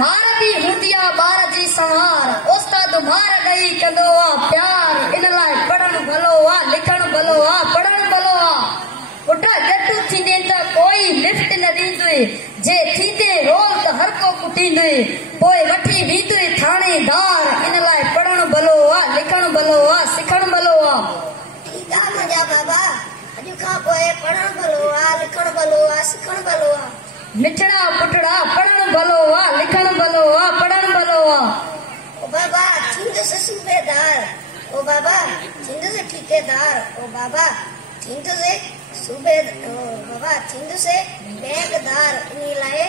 मार भी हुंदिया बार जी संवार उस्ताद मार गई कंदो आ प्यार इन लाइ पढ़ण भलो आ लिखण भलो आ पढ़ण भलो आ पुट जट्टू थींदे त कोई लिफ्ट न ॾींदुई जे थींदे रोल त हर को कुटींदुई पोइ वठी वेंदुई थाणेदार इन लाइ पढ़ण भलो आ लिखण भलो आ सिखण भलो आ ठीक आ मुंहिंजा बाबा अॼु खां पोइ पढ़ण भलो आ लिखण भलो आ सिखण भलो आ मिठड़ा पुटड़ा पढ़ण भलो आ लिखण भलो आ पढ़ण भलो आ ओ बाबा थींदुसि सूबेदार ओ बाबा थींदुसि ठेकेदार ओ बाबा थींदुसि सूबेदार ओ बाबा थींदुसि बैंकदार इन लाइ